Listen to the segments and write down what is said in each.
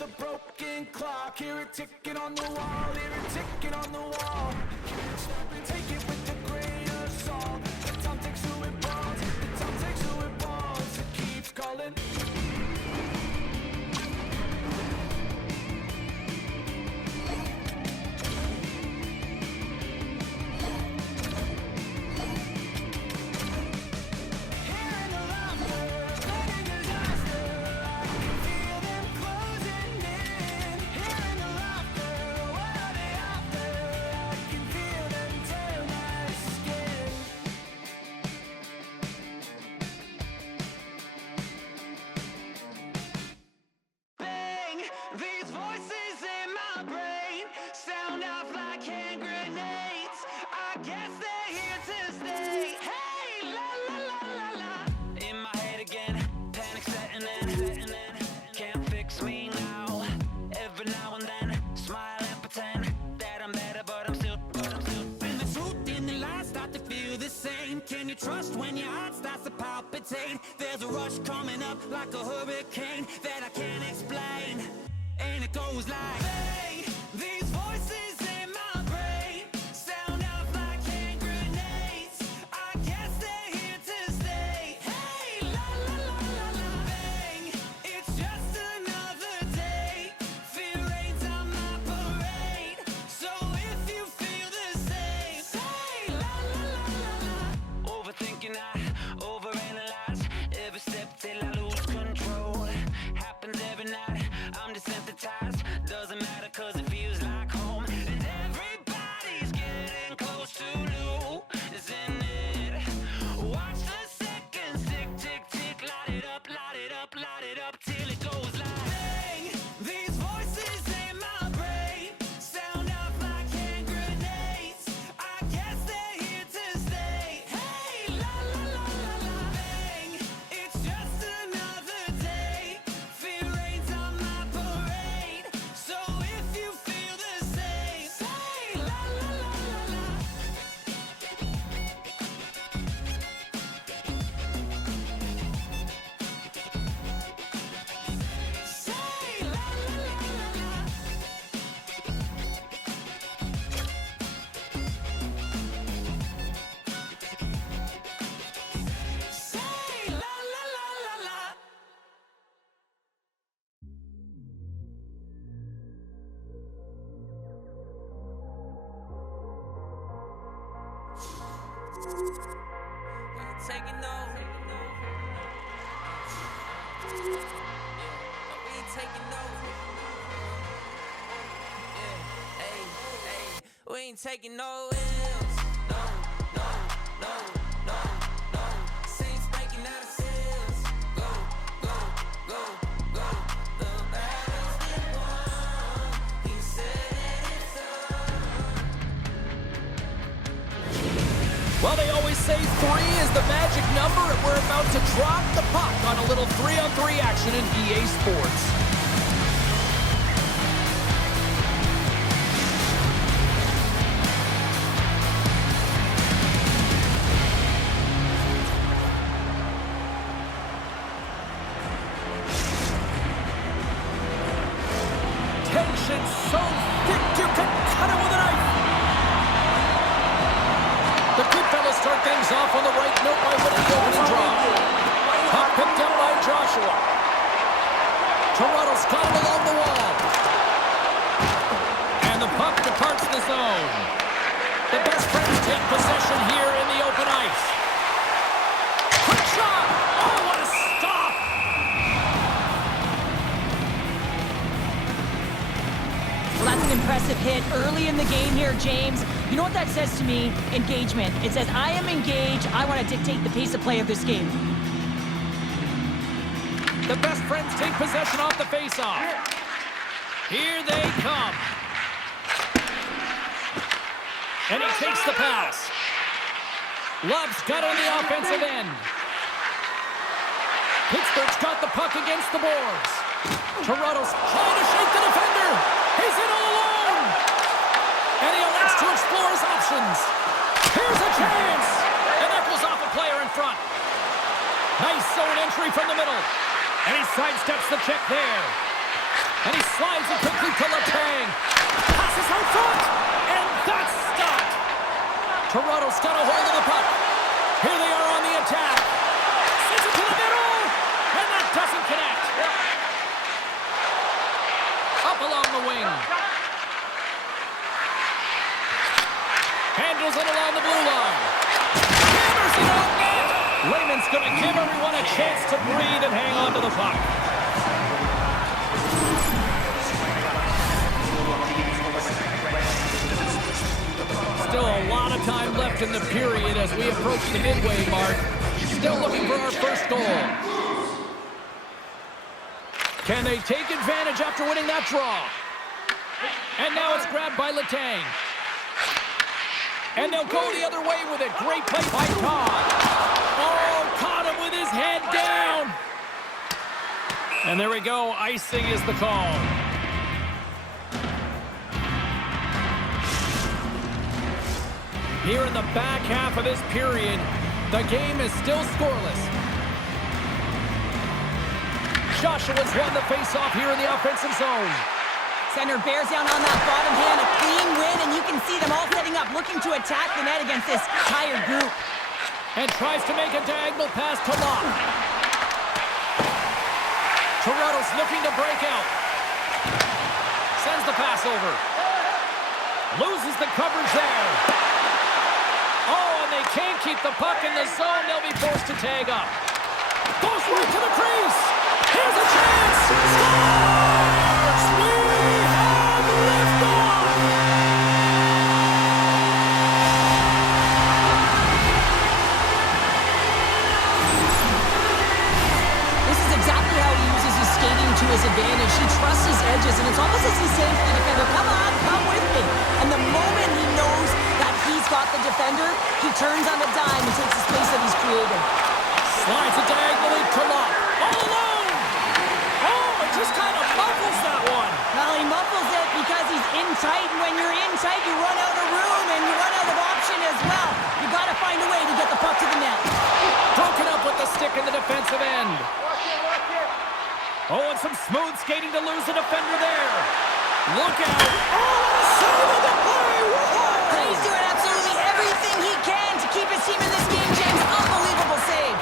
the broken clock. Hear it ticking on the wall, hear it ticking on the wall. Can't stop and take it with a grain of salt. The time takes who it wants, the time takes who it wants. It keeps calling. These voices in my brain sound off like hand grenades. I guess they're here to stay. Hey, la la la la la. In my head again, panic setting in. Can't fix me now. Every now and then, smile and pretend that I'm better, but I'm still. When the truth and the lies start to feel the same, can you trust when your heart starts to palpitate? There's a rush coming up like a hurricane that I can't explain. And it goes like, hey, these voices in my brain sound off like hand grenades. I guess they're here to stay. Hey, la la la la la. Bang, it's just another day. Fear ain't on my parade. So if you feel the same, say la la la la la. Overthinking, I overanalyze every step till I lose control. Happens every night, I'm desensitized. Doesn't matter cause it feels like home. And everybody's getting close to losing it. Watch the seconds tick, tick, tick. Light it up, light it up, light it up till it goes like, bang. These voices in my brain sound off like hand grenades. I guess they're here to stay. Hey, la la la la la. Bang, it's just another day. Fear ain't on my parade. So if you feel the same, say la la la la la. Say la la la la la. Say la la la la la. We ain't taking no. We ain't taking no. Hey, hey, we ain't taking no L's. No, no, no, no, no. Saints breaking out of cells. Go, go, go, go. The battle's been won. He said it's Well, they always say 3 is the magic number, and we're about to drop the puck on a little 3-on-3 action in EA Sports. Tension so thick you can cut it with a knife. The Goodfellas start things off on the right note by winning the opening draw. Puck picked up by Joshua. Toronto's got it along the wall. And the puck departs the zone. The best friends take possession here in the open ice. Quick shot! Oh, what a stop! Well, that's an impressive hit early in the game here, James. You know what that says to me? Engagement. It says, I am engaged. I want to dictate the pace of play of this game. The best friends take possession off the faceoff. Here they come. And he takes the pass. Love's got on the offensive end. Pittsburgh's got the puck against the boards. Toronto's trying to shake the defender. He's in all alone. And he elects to explore his options. Here's a chance. And that goes off a player in front. Nice zone entry from the middle. And he sidesteps the check there. And he slides it quickly to Letang. Passes out front. And that's stopped. Toronto's got a hold of the puck. Here they are on the attack. Sends it to the middle. And that doesn't connect. Up along the wing. Handles it along the blue line. Hammers it on net. Raymond's going to give everyone a chance to breathe and hang on to the puck. Still a lot of time left in the period as we approach the midway mark. Still looking for our first goal. Can they take advantage after winning that draw? And now it's grabbed by Letang. And they'll go the other way with it. Great play by Todd. Oh, caught him with his head down. And there we go. Icing is the call. Here in the back half of this period, the game is still scoreless. Joshua's won the face-off here in the offensive zone. Center bears down on that bottom hand, a clean win, and you can see them all setting up, looking to attack the net against this tired group. And tries to make a diagonal pass to Locke. Toronto's looking to break out. Sends the pass over. Loses the coverage there. Oh, and they can't keep the puck in the zone. They'll be forced to tag up. Goes right to the crease. Here's a chance. Scores! We have liftoff! This is exactly how he uses his skating to his advantage. He trusts his edges, and it's almost as he's saying to the defender, come on, come with me. And the moment he knows that he's got the defender, he turns on the dime and takes the space that he's created. Slides it diagonally to Locke. All alone! Oh, it just kind of muffles that one. Well, he muffles it because he's in tight, and when you're in tight, you run out of room, and you run out of option as well. You got to find a way to get the puck to the net. Broken up with the stick in the defensive end. Oh, and some smooth skating to lose the defender there. Look out. Oh, save of the play. Whoa. He's doing absolutely everything he can to keep his team in this game, James. Unbelievable save.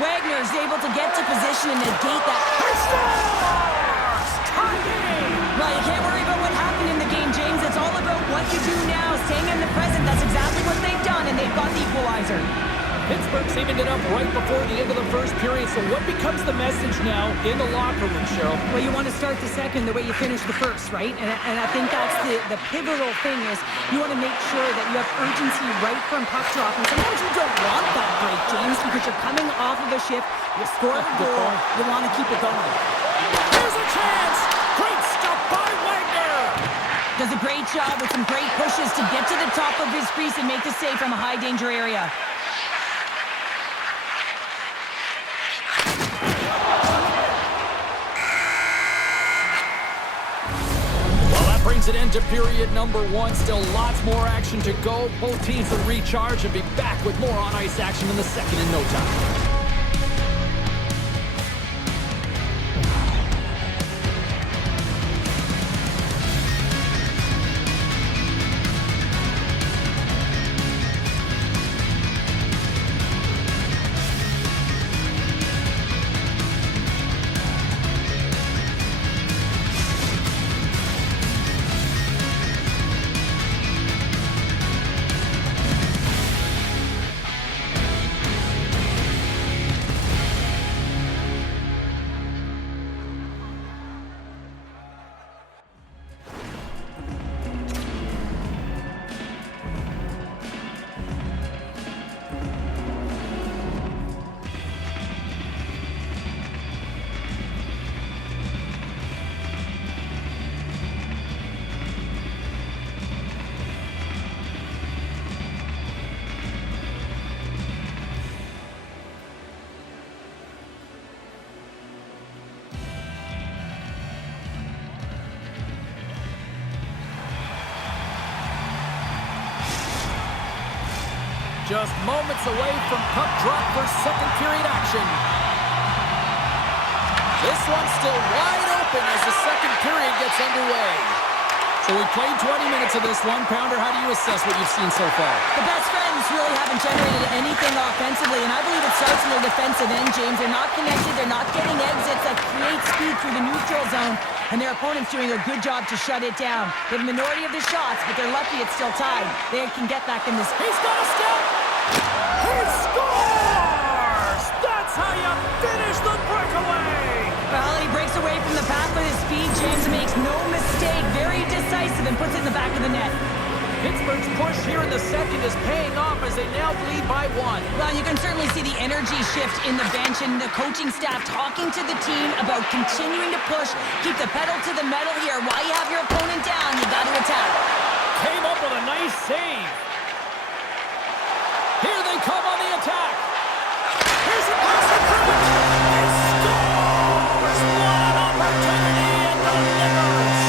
Wagner is able to get to position and negate that. Tie game. Well, you can't worry about what happened in the game, James. It's all about what you do now, staying in the present. That's exactly what they've done, and they've got the equalizer. Pittsburgh's evened it up right before the end of the first period, so what becomes the message now in the locker room, Cheryl? Well, you want to start the second the way you finish the first, right? And I think that's the pivotal thing is you want to make sure that you have urgency right from puck drop. And sometimes you don't want that break, James, because you're coming off of a shift, you score the goal, you want to keep it going. There's a chance! Great stop by Wagner! Does a great job with some great pushes to get to the top of his crease and make the save from a high-danger area. Brings it into period number one. Still lots more action to go. Both teams will recharge and be back with more on-ice action in the second in no time. Just moments away from puck drop for second period action. This one's still wide open. open as the second period gets underway. So we played 20 minutes of this one. Pounder, how do you assess what you've seen so far? The best friends really haven't generated anything offensively, and I believe it starts in their defensive end, James. They're not connected. They're not getting exits that create speed through the neutral zone, and their opponent's doing a good job to shut it down. They have a minority of the shots, but they're lucky it's still tied. They can get back in this. He's got a step! He scores! That's how you finish the breakaway! Well, he breaks away from the path with his speed. James makes no mistake. Very decisive and puts it in the back of the net. Pittsburgh's push here in the second is paying off as they now lead by 1. Well, you can certainly see the energy shift in the bench and the coaching staff talking to the team about continuing to push, keep the pedal to the metal here. While you have your opponent down, you got to attack. Came up with a nice save. Here they come on the attack. Here's a pass in front. He scores! What an opportunity and delivers!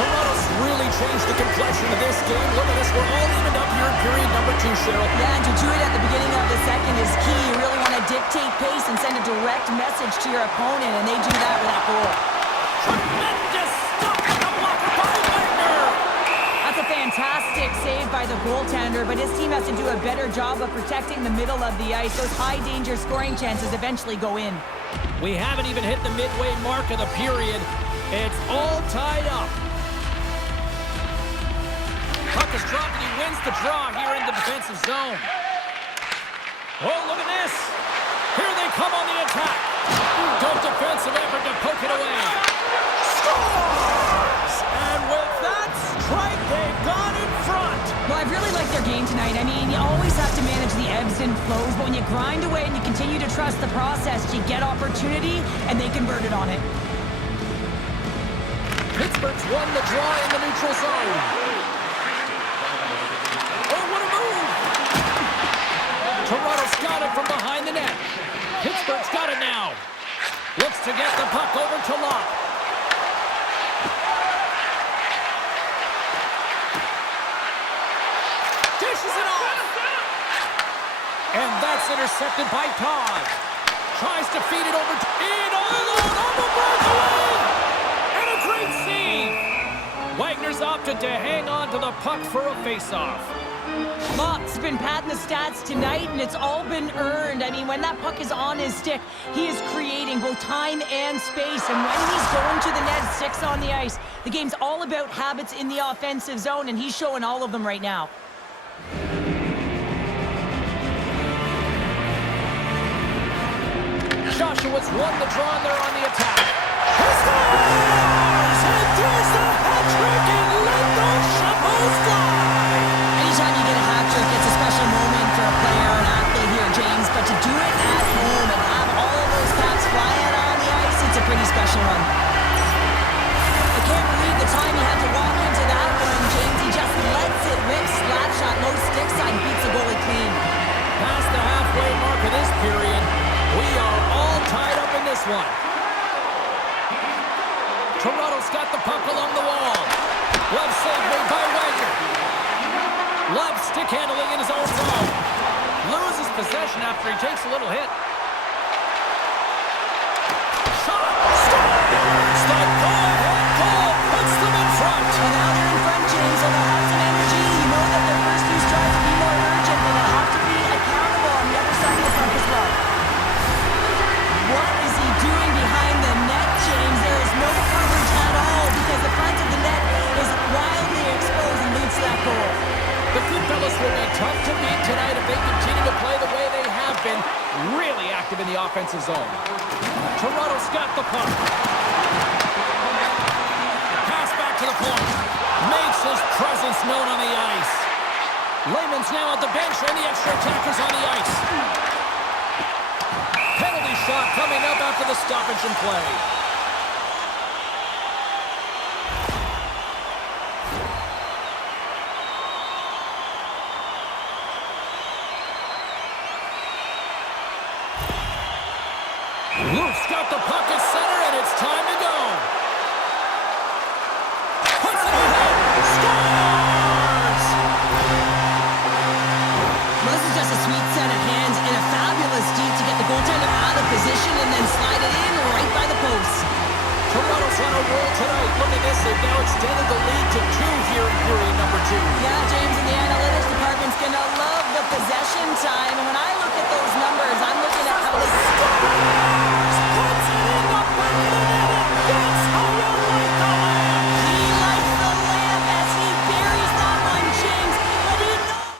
Toronto's really changed the complexion of this game. Look at this. We're all evened up here in period number 2, Cheryl. Yeah, and to do it at the beginning of the second is key. You really want to dictate pace and send a direct message to your opponent, and they do that with that goal. Tremendous stop in the blocker by Wagner! That's a fantastic save by the goaltender, but his team has to do a better job of protecting the middle of the ice. Those high-danger scoring chances eventually go in. We haven't even hit the midway mark of the period. It's all tied up. Puck is dropped and he wins the draw here in the defensive zone. Oh, look at this. Here they come on the attack. Good defensive effort to poke it away. Scores! And with that strike, they've gone in front. Well, I've really liked their game tonight. I mean, you always have to manage the ebbs and flows, but when you grind away and you continue to trust the process, you get opportunity, and they converted on it. Pittsburgh's won the draw in the neutral zone. Oh, what a move! Toronto's got it from behind the net. Pittsburgh's got it now. Looks to get the puck over to Locke. Dishes it off. And that's intercepted by Todd. Tries to feed it over to in all alone on the breakaway. And a great save. Wagner's opted to hang on to the puck for a face-off. Locke's been padding the stats tonight, and it's all been earned. I mean, when that puck is on his stick, he is creating both time and space. And when he's going to the net, 6 on the ice, the game's all about habits in the offensive zone, and he's showing all of them right now. Joshua's won the draw, and they're on the attack. He scores! And there's the hat-trick, and let those Chapeaus fly! Anytime you get a hat trick, it's a special moment for a player or an athlete here, James. But to do it at home and have all of those caps flying out on the ice, it's a pretty special one. I can't believe the time he had to walk into that one, James. He just lets it rip, slap shot, low stick side, beats the goalie clean. Past the halfway mark of this period, we are all tied up in this one. Toronto's got the puck along the wall. Love save made by Wagner. Love stick handling in his own zone. Loses possession after he takes a little hit. Shot! Scores! The go-ahead goal puts them in front. Well, now they're in front, James, so they'll have some energy. You know that their first use tries to be more urgent, but they'll have to be accountable on the other side of the puck as well. What is he doing behind the net, James? There is no coverage at all because the front of the net is wildly exposed and leads to that goal. The Goodfellas will be tough to beat tonight if they continue to play the way they have been, really active in the offensive zone. Toronto's got the puck. Pass back to the point. Makes his presence known on the ice. Lehman's now at the bench and the extra attackers on the ice. Penalty shot coming up after the stoppage in play. Luke's got the puck at center, and it's time to go. Puts it ahead. Scores! Well, this is just a sweet set of hands and a fabulous deed to get the goaltender position and then slide it in right by the post. Toronto's on a roll tonight. Look at this. They've now extended the lead to 2 here in period number 2. Yeah, James, and the analytics department's going to love the possession time. And when I look at those numbers, I'm looking at how they Puts it in the back of the net, and that's how you light the lamp. He lights the lamp as he buries that one, James. But he knows.